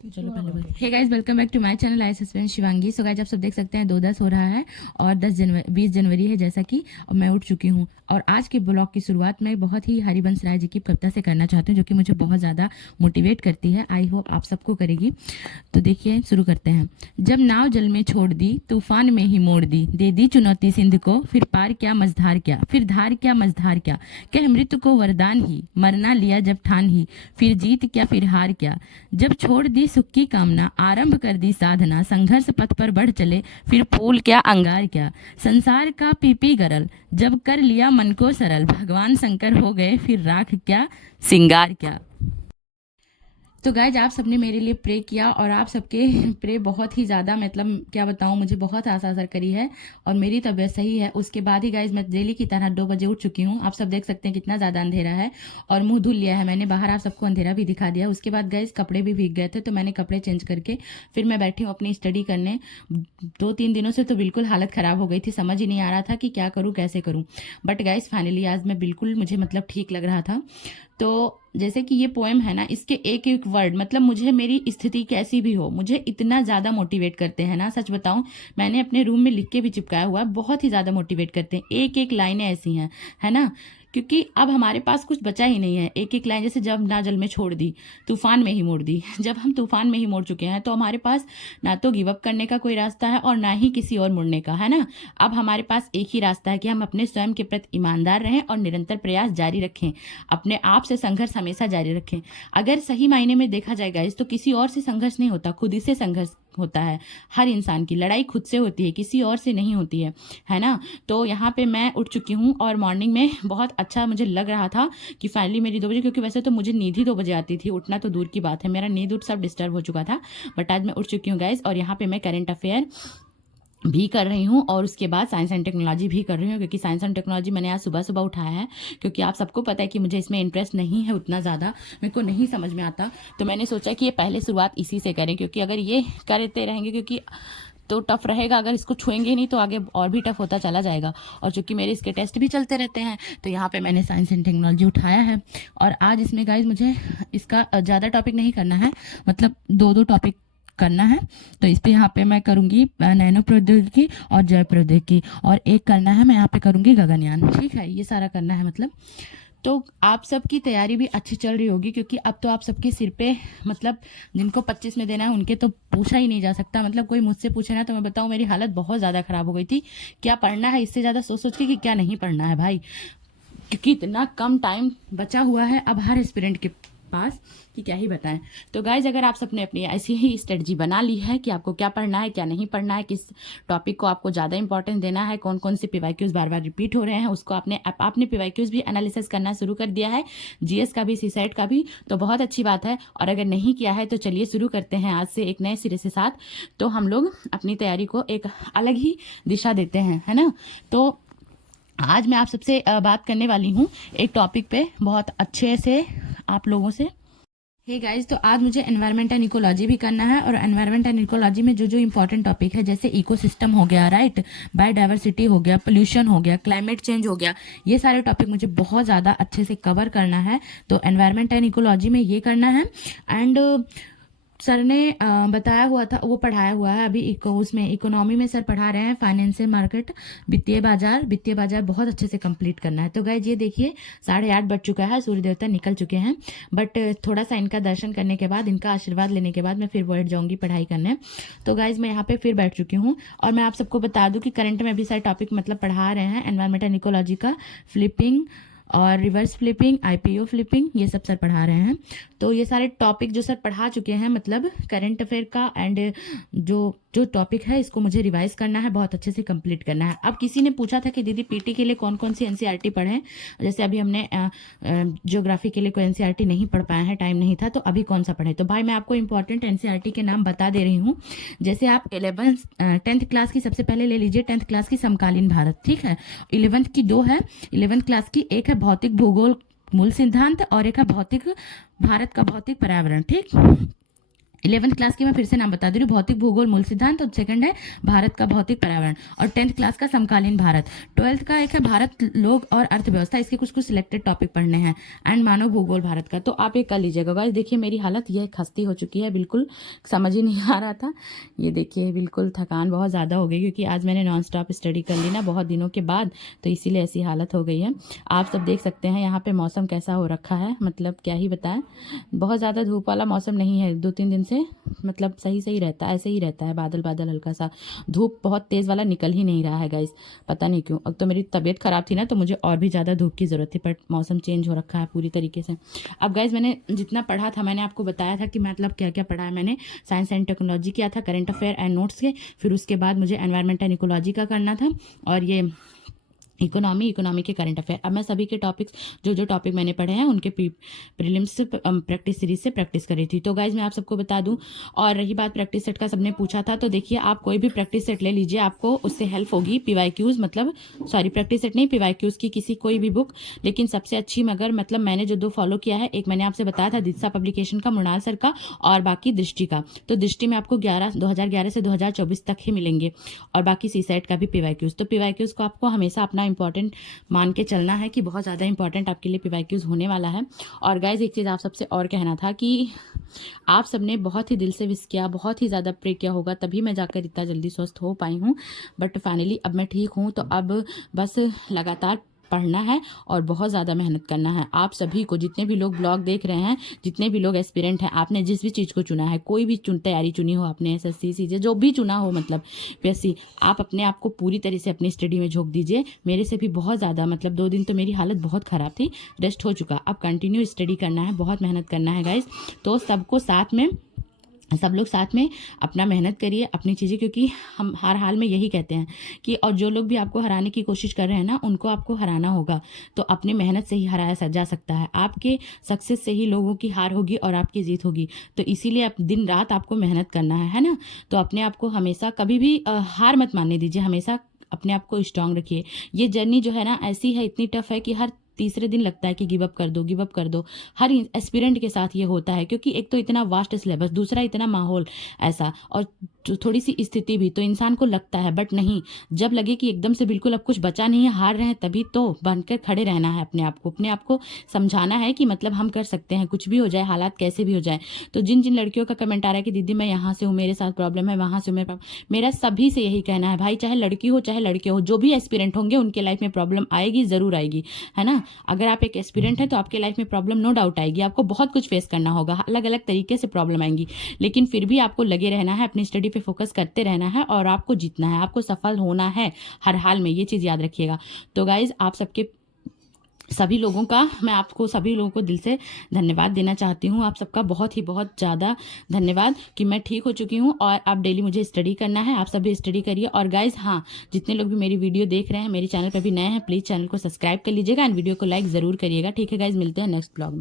चलो पहले बात। Hey guys, welcome back to my channel I suspense Shivangi. So guys, आप सब देख सकते हैं 2:10 हो रहा है और 20 जनवरी है जैसा कि, और मैं उठ चुकी हूँ। और आज के ब्लॉग की शुरुआत मैं बहुत ही हरिवंश राय जी की कविता से करना चाहती हूँ, जो कि मुझे बहुत ज़्यादा मोटिवेट करती है। आई होप आप सबको करेगी। तो देखिए, शुरू करते हैं। जब नाव जल में छोड़ दी, तूफान में ही मोड़ दी, दे दी चुनौती सिंध को, फिर पार क्या मझधार क्या, फिर धार क्या मझधार क्या, कह मृत्यु को वरदान ही, मरना लिया जब ठान ही, फिर जीत क्या फिर हार क्या, जब छोड़ दी सुख की कामना, आरंभ कर दी साधना, संघर्ष पथ पर बढ़ चले, फिर फूल क्या अंगार क्या, संसार का पीपी गरल, जब कर लिया मन को सरल, भगवान शंकर हो गए, फिर राख क्या सिंगार क्या। तो गाइज, आप सबने मेरे लिए प्रे किया और आप सबके प्रे बहुत ही ज़्यादा, मतलब क्या बताऊँ, मुझे बहुत असर करी है और मेरी तबीयत सही है। उसके बाद ही गाइज मैं डेली की तरह 2 बजे उठ चुकी हूँ। आप सब देख सकते हैं कितना ज़्यादा अंधेरा है और मुंह धुल लिया है मैंने बाहर, आप सबको अंधेरा भी दिखा दिया। उसके बाद गाइज कपड़े भी भीग गए थे, तो मैंने कपड़े चेंज करके फिर मैं बैठी हूँ अपनी स्टडी करने। 2-3 दिनों से तो बिल्कुल हालत ख़राब हो गई थी, समझ ही नहीं आ रहा था कि क्या करूँ कैसे करूँ। बट गाइज फाइनली आज मैं बिल्कुल, मुझे मतलब ठीक लग रहा था। तो जैसे कि ये पोएम है ना, इसके एक एक वर्ड मतलब मुझे, मेरी स्थिति कैसी भी हो, मुझे इतना ज़्यादा मोटिवेट करते हैं ना, सच बताऊं। मैंने अपने रूम में लिख के भी चिपकाया हुआ है, बहुत ही ज़्यादा मोटिवेट करते हैं। एक एक लाइनें ऐसी हैं, है ना, क्योंकि अब हमारे पास कुछ बचा ही नहीं है। एक एक लाइन, जैसे जब ना जल में छोड़ दी, तूफान में ही मोड़ दी। जब हम तूफान में ही मोड़ चुके हैं तो हमारे पास ना तो गिव अप करने का कोई रास्ता है और ना ही किसी और मुड़ने का, है ना। अब हमारे पास एक ही रास्ता है कि हम अपने स्वयं के प्रति ईमानदार रहें और निरंतर प्रयास जारी रखें, अपने आप से संघर्ष हमेशा जारी रखें। अगर सही मायने में देखा जाए गाइस, तो किसी और से संघर्ष नहीं होता, खुद ही से संघर्ष होता है। हर इंसान की लड़ाई खुद से होती है, किसी और से नहीं होती है ना। तो यहाँ पे मैं उठ चुकी हूँ और मॉर्निंग में बहुत अच्छा मुझे लग रहा था कि फाइनली मेरी 2 बजे, क्योंकि वैसे तो मुझे नींद ही 2 बजे आती थी, उठना तो दूर की बात है, मेरा नींद उठ सब डिस्टर्ब हो चुका था। बट आज मैं उठ चुकी हूँ गाइस, और यहाँ पे मैं करेंट अफेयर भी कर रही हूँ और उसके बाद साइंस एंड टेक्नोलॉजी भी कर रही हूँ, क्योंकि साइंस एंड टेक्नोलॉजी मैंने आज सुबह सुबह उठाया है, क्योंकि आप सबको पता है कि मुझे इसमें इंटरेस्ट नहीं है उतना ज़्यादा, मेरे को नहीं समझ में आता। तो मैंने सोचा कि ये पहले शुरुआत इसी से करें, क्योंकि अगर ये करते रहेंगे, क्योंकि तो टफ रहेगा, अगर इसको छुएंगे ही नहीं तो आगे और भी टफ होता चला जाएगा। और चूंकि मेरे इसके टेस्ट भी चलते रहते हैं, तो यहाँ पे मैंने साइंस एंड टेक्नोलॉजी उठाया है। और आज इसमें गाइज मुझे इसका ज़्यादा टॉपिक नहीं करना है, मतलब 2-2 टॉपिक करना है। तो इस पे यहाँ पे मैं करूँगी नैनो प्रौद्योगिकी और जैव प्रौद्योगिकी, और एक करना है मैं यहाँ पे करूँगी गगनयान। ठीक है, ये सारा करना है मतलब। तो आप सबकी तैयारी भी अच्छी चल रही होगी, क्योंकि अब तो आप सबके सिर पे, मतलब जिनको 25 में देना है उनके तो पूछा ही नहीं जा सकता। मतलब कोई मुझसे पूछे ना तो मैं बताऊं, मेरी हालत बहुत ज़्यादा ख़राब हो गई थी। क्या पढ़ना है, इससे ज़्यादा सोच सोच के कि क्या नहीं पढ़ना है भाई, क्योंकि इतना कम टाइम बचा हुआ है अब हर एस्पिरेंट के पास कि क्या ही बताएं। तो गाइज, अगर आप सबने अपनी ऐसी ही स्ट्रेटजी बना ली है कि आपको क्या पढ़ना है क्या नहीं पढ़ना है, किस टॉपिक को आपको ज़्यादा इंपॉर्टेंस देना है, कौन कौन से पीवाईक्यूज बार बार रिपीट हो रहे हैं, उसको आपने पीवाईक्यूज भी एनालिसिस करना शुरू कर दिया है, जीएस का भी, सीसेट का भी, तो बहुत अच्छी बात है। और अगर नहीं किया है तो चलिए शुरू करते हैं आज से एक नए सिरे से साथ, तो हम लोग अपनी तैयारी को एक अलग ही दिशा देते हैं, है ना। तो आज मैं आप सबसे बात करने वाली हूँ एक टॉपिक पे बहुत अच्छे से आप लोगों से। हे गाइस, तो आज मुझे एनवायरनमेंट एंड इकोलॉजी भी करना है, और एनवायरनमेंट एंड इकोलॉजी में जो जो इंपॉर्टेंट टॉपिक है, जैसे इकोसिस्टम हो गया, राइट, बायोडाइवर्सिटी हो गया, पोल्यूशन हो गया, क्लाइमेट चेंज हो गया, ये सारे टॉपिक मुझे बहुत ज़्यादा अच्छे से कवर करना है। तो एनवायरनमेंट एंड इकोलॉजी में ये करना है। एंड सर ने बताया हुआ था, वो पढ़ाया हुआ है अभी उसमें इकोनॉमी में सर पढ़ा रहे हैं फाइनेंशियल मार्केट, वित्तीय बाजार बहुत अच्छे से कंप्लीट करना है। तो गाइज ये देखिए 8:30 बज चुका है, सूर्य देवता निकल चुके हैं, बट थोड़ा सा इनका दर्शन करने के बाद, इनका आशीर्वाद लेने के बाद मैं फिर बैठ जाऊंगी पढ़ाई करने। तो गाइज मैं यहाँ पे फिर बैठ चुकी हूँ, और मैं आप सबको बता दूँ कि करंट में भी सारे टॉपिक मतलब पढ़ा रहे हैं एनवायरमेंट एंड इकोलॉजी का, फ्लिपिंग और रिवर्स फ्लिपिंग, आईपीओ फ्लिपिंग, ये सब सर पढ़ा रहे हैं। तो ये सारे टॉपिक जो सर पढ़ा चुके हैं, मतलब करंट अफेयर का, एंड जो जो टॉपिक है इसको मुझे रिवाइज करना है, बहुत अच्छे से कंप्लीट करना है। अब किसी ने पूछा था कि दीदी पीटी के लिए कौन कौन सी एनसीईआरटी पढ़ें, जैसे अभी हमने ज्योग्राफी के लिए कोई एनसीईआरटी नहीं पढ़ पाए हैं, टाइम नहीं था, तो अभी कौन सा पढ़े। तो भाई मैं आपको इंपॉर्टेंट एनसीईआरटी के नाम बता दे रही हूँ। जैसे आप 10th क्लास की सबसे पहले ले लीजिए, 10th क्लास की समकालीन भारत, ठीक है। 11th की 2 है, 11th क्लास की एक है भौतिक भूगोल मूल सिद्धांत, और एक है भौतिक भारत का भौतिक पर्यावरण, ठीक। 11th क्लास की मैं फिर से नाम बता दे रही हूँ, भौतिक भूगोल मूल सिद्धांत, और सेकंड है भारत का भौतिक पर्यावरण, और 10th क्लास का समकालीन भारत। 12th का एक है भारत, लोग और अर्थव्यवस्था, इसके कुछ कुछ सिलेक्टेड टॉपिक पढ़ने हैं, एंड मानव भूगोल भारत का। तो आप ये कर लीजिएगा गाइस। देखिए मेरी हालत ये खस्ती हो चुकी है, बिल्कुल समझ ही नहीं आ रहा था। ये देखिए बिल्कुल थकान बहुत ज़्यादा हो गई, क्योंकि आज मैंने नॉन स्टॉप स्टडी कर ली ना बहुत दिनों के बाद, तो इसीलिए ऐसी हालत हो गई है। आप सब देख सकते हैं यहाँ पे मौसम कैसा हो रखा है, मतलब क्या ही बताएं। बहुत ज़्यादा धूप वाला मौसम नहीं है 2-3 दिन से, मतलब सही सही रहता है, ऐसे ही रहता है, बादल बादल हल्का सा। धूप बहुत तेज़ वाला निकल ही नहीं रहा है गाइस, पता नहीं क्यों। अब तो मेरी तबीयत ख़राब थी ना, तो मुझे और भी ज़्यादा धूप की ज़रूरत थी, पर मौसम चेंज हो रखा है पूरी तरीके से। अब गाइस मैंने जितना पढ़ा था, मैंने आपको बताया था कि मतलब क्या क्या पढ़ा है मैंने। साइंस एंड टेक्नोलॉजी किया था, करंट अफेयर एंड नोट्स के, फिर उसके बाद मुझे एनवायरमेंट एंड इकोलॉजी का करना था, और ये इकोनॉमी के करंट अफेयर। अब मैं सभी के टॉपिक्स, जो जो टॉपिक मैंने पढ़े हैं उनके प्रीलिम्स प्रैक्टिस सीरीज से प्रैक्टिस करी थी। तो गाइज मैं आप सबको बता दूं, और रही बात प्रैक्टिस सेट का, सबने पूछा था, तो देखिए आप कोई भी प्रैक्टिस सेट ले लीजिए, आपको उससे हेल्प होगी। पीवाईक्यूज मतलब सॉरी प्रैक्टिस सेट नहीं, पीवाईक्यूज की किसी कोई भी बुक, लेकिन सबसे अच्छी मगर मतलब मैंने जो 2 फॉलो किया है, एक मैंने आपसे बताया था दिशा पब्लिकेशन का, मृणाल सर का, और बाकी दृष्टि का। तो दृष्टि में आपको 2011 से 2024 तक ही मिलेंगे, और बाकी सी सेट का भी पीवाईक्यूज। तो पीवाईक्यूज को आपको हमेशा अपना इंपॉर्टेंट मान के चलना है, कि बहुत ज़्यादा इंपॉर्टेंट आपके लिए पीवाईक्यूज होने वाला है। और गाइज एक चीज़ आप सबसे और कहना था कि आप सबने बहुत ही दिल से विश किया, बहुत ही ज़्यादा प्रे किया होगा, तभी मैं जाकर इतना जल्दी स्वस्थ हो पाई हूँ। बट फाइनली अब मैं ठीक हूँ, तो अब बस लगातार पढ़ना है और बहुत ज़्यादा मेहनत करना है। आप सभी को, जितने भी लोग ब्लॉग देख रहे हैं, जितने भी लोग एस्पिरेंट हैं, आपने जिस भी चीज़ को चुना है, कोई भी तैयारी चुनी हो आपने, एसएससी सीजे जो भी चुना हो, मतलब पीएससी, आप अपने आप को पूरी तरह से अपनी स्टडी में झोंक दीजिए। मेरे से भी बहुत ज़्यादा, मतलब 2 दिन तो मेरी हालत बहुत ख़राब थी, रेस्ट हो चुका। अब कंटिन्यू स्टडी करना है, बहुत मेहनत करना है गाइज। तो सबको साथ में, सब लोग साथ में अपना मेहनत करिए अपनी चीज़ें, क्योंकि हम हर हाल में यही कहते हैं कि, और जो लोग भी आपको हराने की कोशिश कर रहे हैं ना, उनको आपको हराना होगा। तो अपनी मेहनत से ही हराया जा सकता है, आपके सक्सेस से ही लोगों की हार होगी और आपकी जीत होगी। तो इसीलिए आप दिन रात आपको मेहनत करना है ना। तो अपने आप को हमेशा कभी भी हार मत मानने दीजिए, हमेशा अपने आप को स्ट्रांग रखिए। ये जर्नी जो है ना ऐसी है, इतनी टफ है कि हर तीसरे दिन लगता है कि गिव अप कर दो, गिव अप कर दो। हर एस्पिरेंट के साथ ये होता है, क्योंकि एक तो इतना वास्ट सिलेबस, दूसरा इतना माहौल ऐसा, और थोड़ी सी स्थिति भी, तो इंसान को लगता है। बट नहीं, जब लगे कि एकदम से बिल्कुल अब कुछ बचा नहीं है, हार रहे हैं, तभी तो बनकर खड़े रहना है। अपने आप को समझाना है कि मतलब हम कर सकते हैं, कुछ भी हो जाए, हालात कैसे भी हो जाए। तो जिन जिन लड़कियों का कमेंट आ रहा है कि दीदी मैं यहाँ से हूँ, मेरे साथ प्रॉब्लम है, वहाँ से हूँ, मेरा सभी से यही कहना है भाई, चाहे लड़की हो चाहे लड़के हो, जो भी एस्पिरेंट होंगे उनके लाइफ में प्रॉब्लम आएगी, जरूर आएगी, है ना। अगर आप एक एस्पिरेंट हैं तो आपके लाइफ में प्रॉब्लम नो डाउट आएगी, आपको बहुत कुछ फेस करना होगा, अलग अलग तरीके से प्रॉब्लम आएंगी, लेकिन फिर भी आपको लगे रहना है, अपनी स्टडी पे फोकस करते रहना है, और आपको जीतना है, आपको सफल होना है हर हाल में, ये चीज़ याद रखिएगा। तो गाइज आप सबके, सभी लोगों का, मैं आपको सभी लोगों को दिल से धन्यवाद देना चाहती हूँ। आप सबका बहुत ही बहुत ज़्यादा धन्यवाद कि मैं ठीक हो चुकी हूँ, और अब डेली मुझे स्टडी करना है। आप सभी स्टडी करिए। और गाइज हाँ, जितने लोग भी मेरी वीडियो देख रहे हैं, मेरे चैनल पर भी नए हैं, प्लीज़ चैनल को सब्सक्राइब कर लीजिएगा, एंड वीडियो को लाइक ज़रूर करिएगा। ठीक है गाइज, मिलते हैं नेक्स्ट ब्लॉग में।